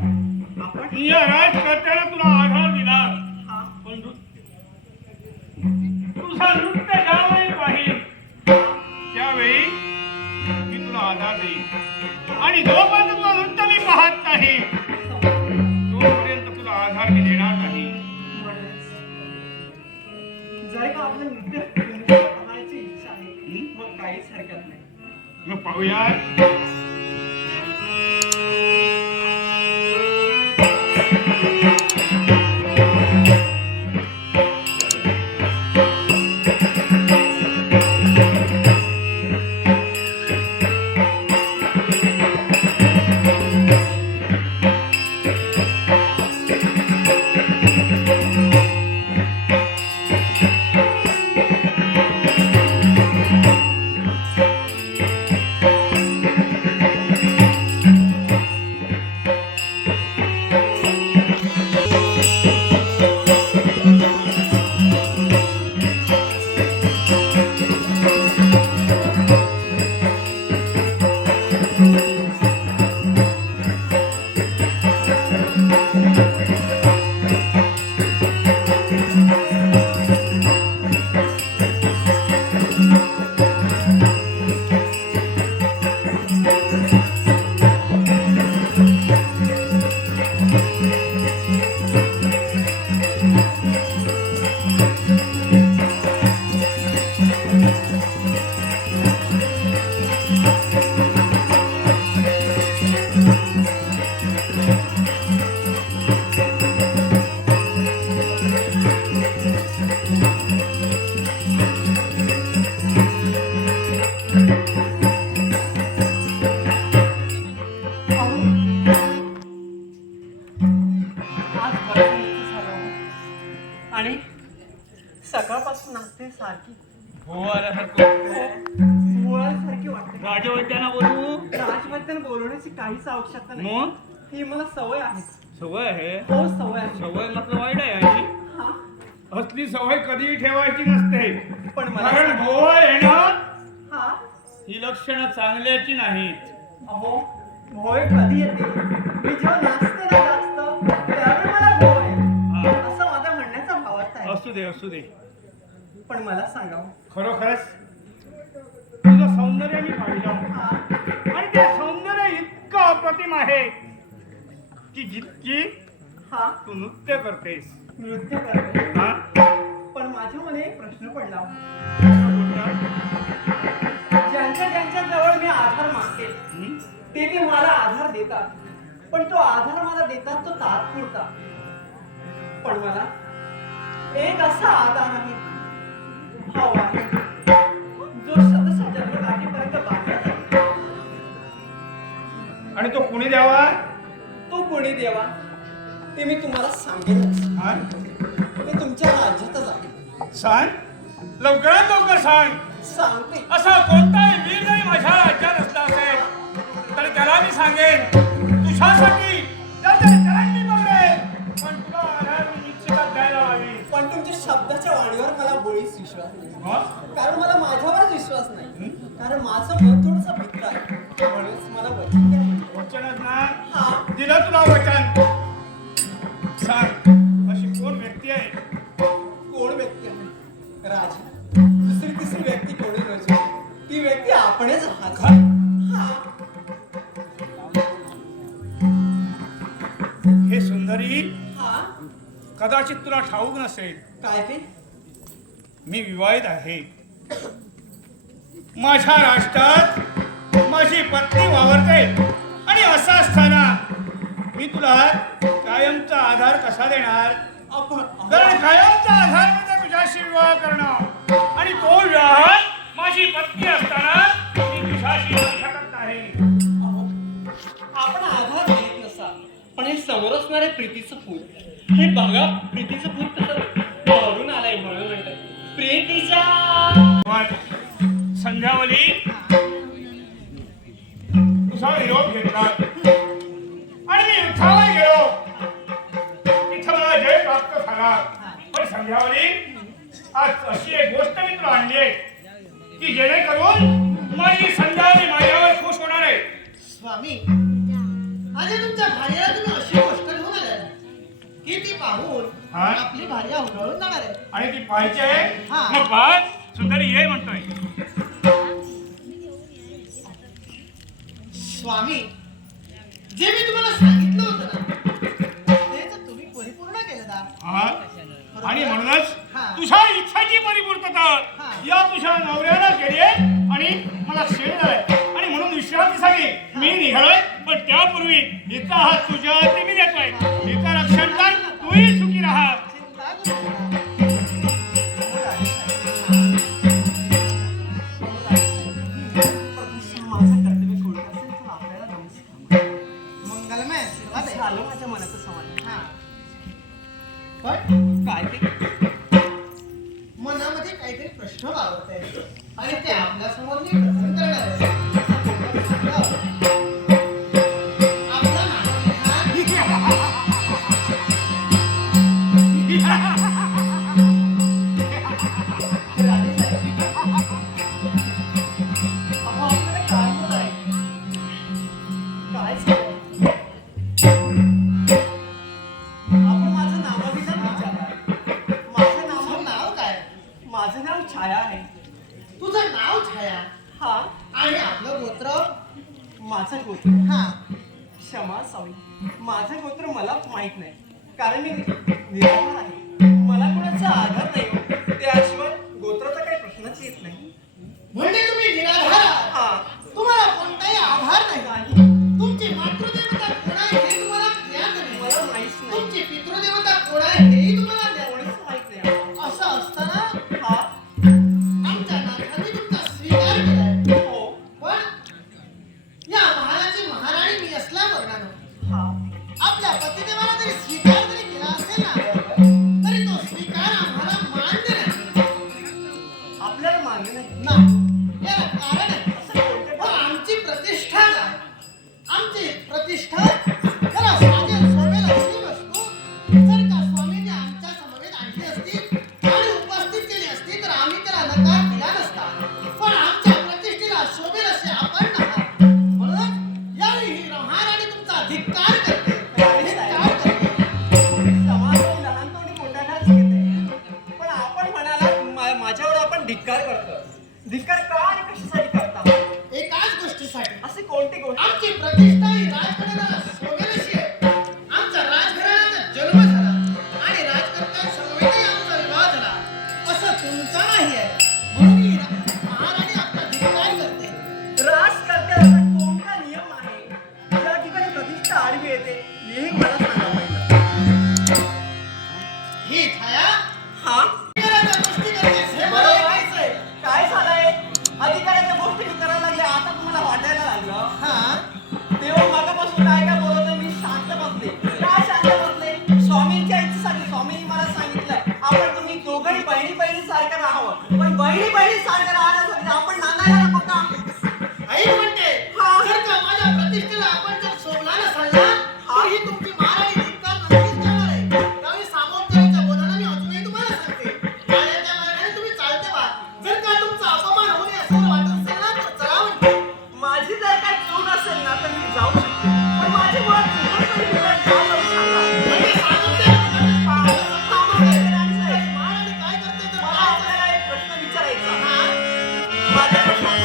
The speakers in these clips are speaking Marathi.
तुला आधार आपण या राजकर्त्याला तुला आधार दिला. पण तू- तुझा नृत्य त्यावेळी मी तुला आधार देईन. आणि जोपर्यंत तुला नृत्य मी पाहत नाही तोपर्यंत तुला आधार मी देणार नाही. जर का आपलं नृत्य पाहण्याची इच्छा आहे मग काहीच हरकत नाही. मग पाहूया आणि सकाळपासून नाचते सारखी हो आल्यासारखं मुळासारखी वाटते. राजवैद्यांना बोलू? बोलवण्याची काहीच आवश्यकता नाही. मग? ही मला सवय आहे. सवय आहे? हो सवय आहे. सवय मात्र वाईट आहे आणि हा. असली सवय कधीही ठेवायची नसते. पण मला कारण भोवळ येणं हा. ही लक्षणं चांगल्याची नाहीत. अहो भोय कधी येते? मी जेव्हा नाचते ना दे असू दे. पण मला सांगा. खरोखरच तुझं सौंदर्य मी पाहिलं. आणि ते सौंदर्य इतकं अप्रतिम आहे की जितकी हा. तू नृत्य करतेस. नृत्य करते. हा? पण माझ्या मने एक प्रश्न पडला? ज्यांच्या ज्यांच्या जवळ मी आधार मागते? ते ते मला आधार देतात. पण तो आधार मला देतात तो तात्पुरता. पण मला एक असा आधार आहे हवा आहे जो सदस्य जन्मगाठीपर्यंत बांधला जाईल आणि तो कुणी द्यावा? तो कोणी देवा? ते मी तुम्हाला सांगेनच हा? ते तुमच्या राज्यातच आहे. सांग. लवकरात लवकर सांग. सांगते. असा कोणताही वीर जरी कारण मला माझ्यावरच विश्वास नाही. कारण माझं मन थोडस भित्र आहे. मला वचन द्या. वचनच ना? दिलं तुला वचन. सांग अशी कोण व्यक्ती आहे? कोण व्यक्ती आहे? राजा. दुसरी तिसरी व्यक्ती कोणी नव्हती ती व्यक्ती आपणच आहात? हा. हे सुंदरी हा. कदाचित तुला ठाऊक नसेल. काय ते? मी विवाहित आहे. माझ्या राष्ट्रात माझी पत्नी वावरते. आणि असं असताना मी तुला कायमचा आधार कसा देणार? आपण कारण कायमचा आधार म्हणजे तुझ्याशी विवाह करणं. आणि तो विवाह माझी पत्नी असताना मी तुझ्याशी शकत नाही. आपण आधार देत नसाल पण हे समोर असणारे प्रीतीचं फूल. हे बघा प्रीतीचं फूल कसं भरून आलंय म्हणून म्हणतात प्रीतीचा. संध्यावली. तुझा निरोप घेतला. आणि मी युद्धाला गेलो. इथं मला जय प्राप्त झाला. पण संध्यावली आज अशी एक गोष्ट मी आणली आहे की जेणेकरून माझी संध्यावली माझ्यावर खुश होणार आहे. स्वामी माझ्या तुमच्या भाड्याला तुम्ही अशी ही ती पाहून आपली भार्या उधळून जाणार आहे. आणि ती पाहिजे हा. मग बस सुंदरी ये म्हणतोय. स्वामी जे मी तुम्हाला सांगितलं होत तुम्ही परिपूर्ण केलं आणि म्हणूनच तुझ्या इच्छाची परिपूर्तता या तुझ्या नवऱ्याला केली आहे आणि मला शेण झालाय आणि म्हणून विश्रांतीसाठी मी निघालोय पण त्यापूर्वी हिचा हात तुझ्या हाती मी देतोय. इथं रक्षण कर. ಧಿಕ್ಕರ್ಕ まで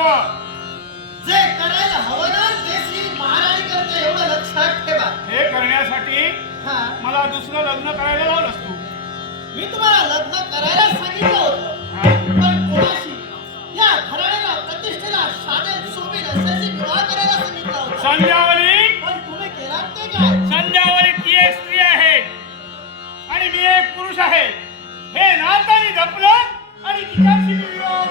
नको जे करायला हवं ना ते श्री महाराणी करते एवढं लक्षात ठेवा. हे करण्यासाठी मला दुसरं लग्न करायला लावलंस तू. मी तुम्हाला लग्न करायला सांगितलं होतं. प्रतिष्ठेला शाळेत सोबी नसल्याशी संध्यावली. पण तुम्ही केलात ते स्त्री आहे. आणि मी एक पुरुष आहे. हे नातानी जपलं आणि तिच्याशी विवाह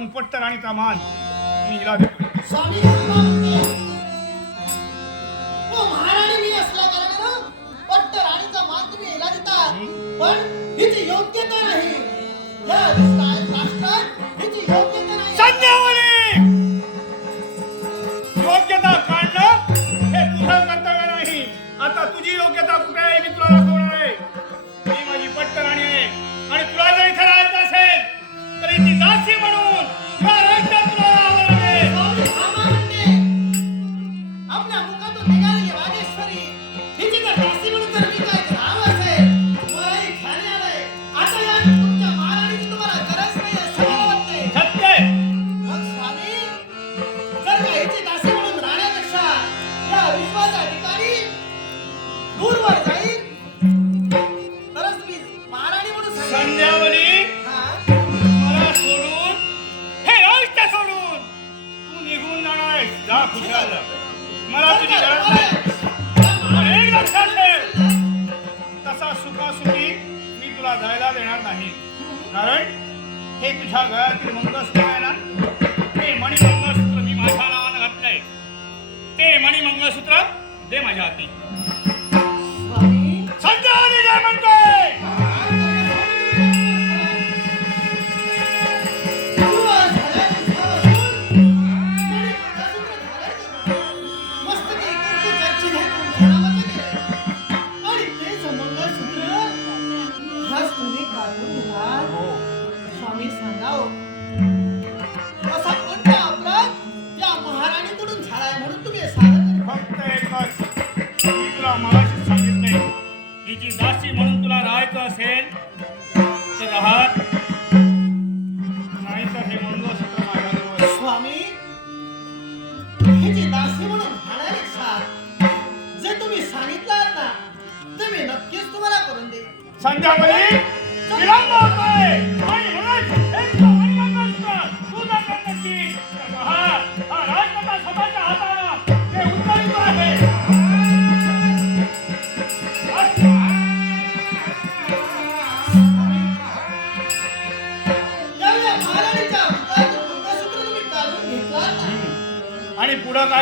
தும் பொட்ட ராணி தாமான் कारण हे तुझ्या गळ्यातील मंगळसूत्र आहे ना ते मणिमंगळसूत्र मी माझ्या नावानं घातलंय. ते मणिमंगळसूत्र दे माझ्या हाती. संजय म्हणतोय!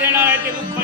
今天来这个。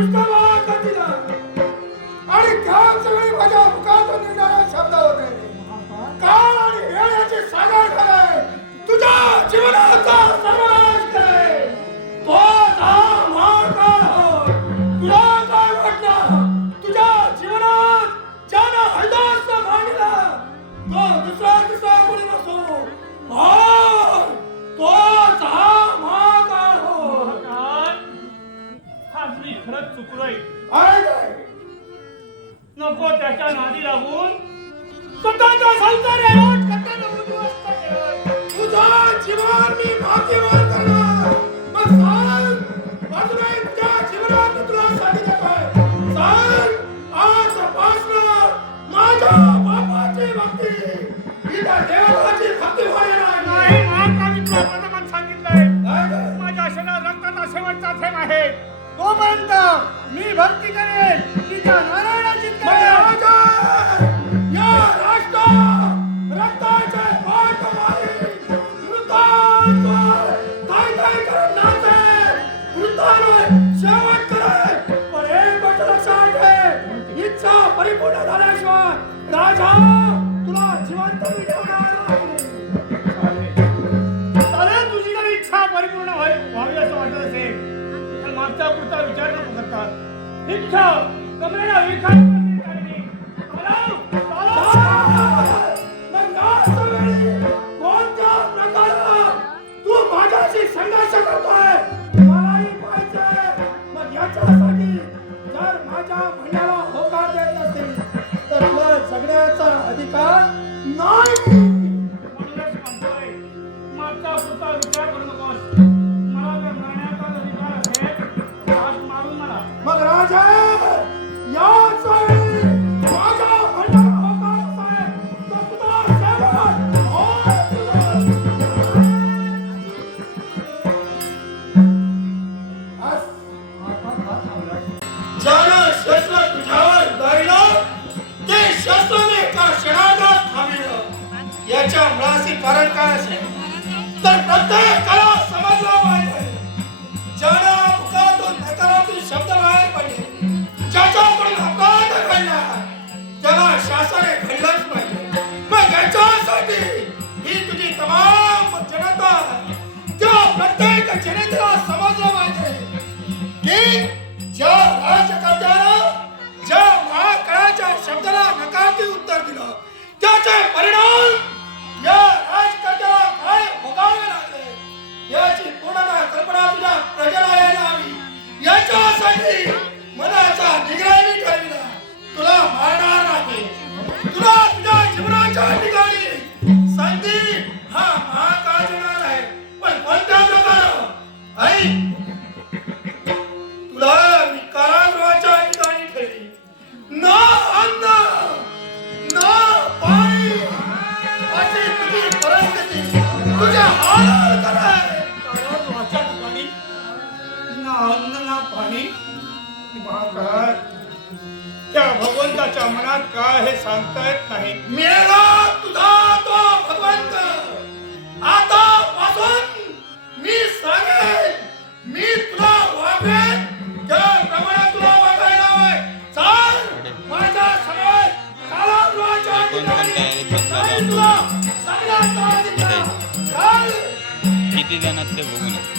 युद्धाला स्वतःच्या संसारावर इच्छा परिपूर्ण झाल्याशिवाय राजा तुला जिवंत मी ठेवणार नाही चालेल तुझी जर इच्छा परिपूर्ण व्हावी असं वाटत असेल तर मागचा पुढचा विचार नको करता. इच्छा कमरेला विखार अधिकार नाही! म्हणूनच म्हणतोय, मागचा पुढचा विचार करू नकोस. मला जर मरण्याचा अधिकार असेल तर हात मारून मला. मग राजा प्रत्येक जनतेला समजलं पाहिजे. की ज्या राजकर्त्यानं ज्या महाकाळाच्या शब्दाला नकारार्थी उत्तर दिलं. त्याचे परिणाम या राजकर्त्याला काय भोगावे लागले? याची पूर्ण कल्पना तुझ्या प्रजेला यायला हवी. याच्यासाठी मनाचा निगराणी मी ठरविला तुला मारणार नाही. तुला तुझ्या जीवनाच्या ठिकाणी संधी तुझ्या हाल कराय कारागृहाच्या ठिकाणी ना अन्न ना पाणी महाकाळ त्या भगवंताच्या मनात काय हे सांगता येत नाही. मेला तुझा तो भगवंत. आता पासून मी सांगेन. मी तुला वागवेन त्याप्रमाणे तुला वागायला हवंय. चाल. माझ्यासमोर कारागृहाच्या ठिकाणी नाही. तुला चांगला चाल दिला. चाल ते बघून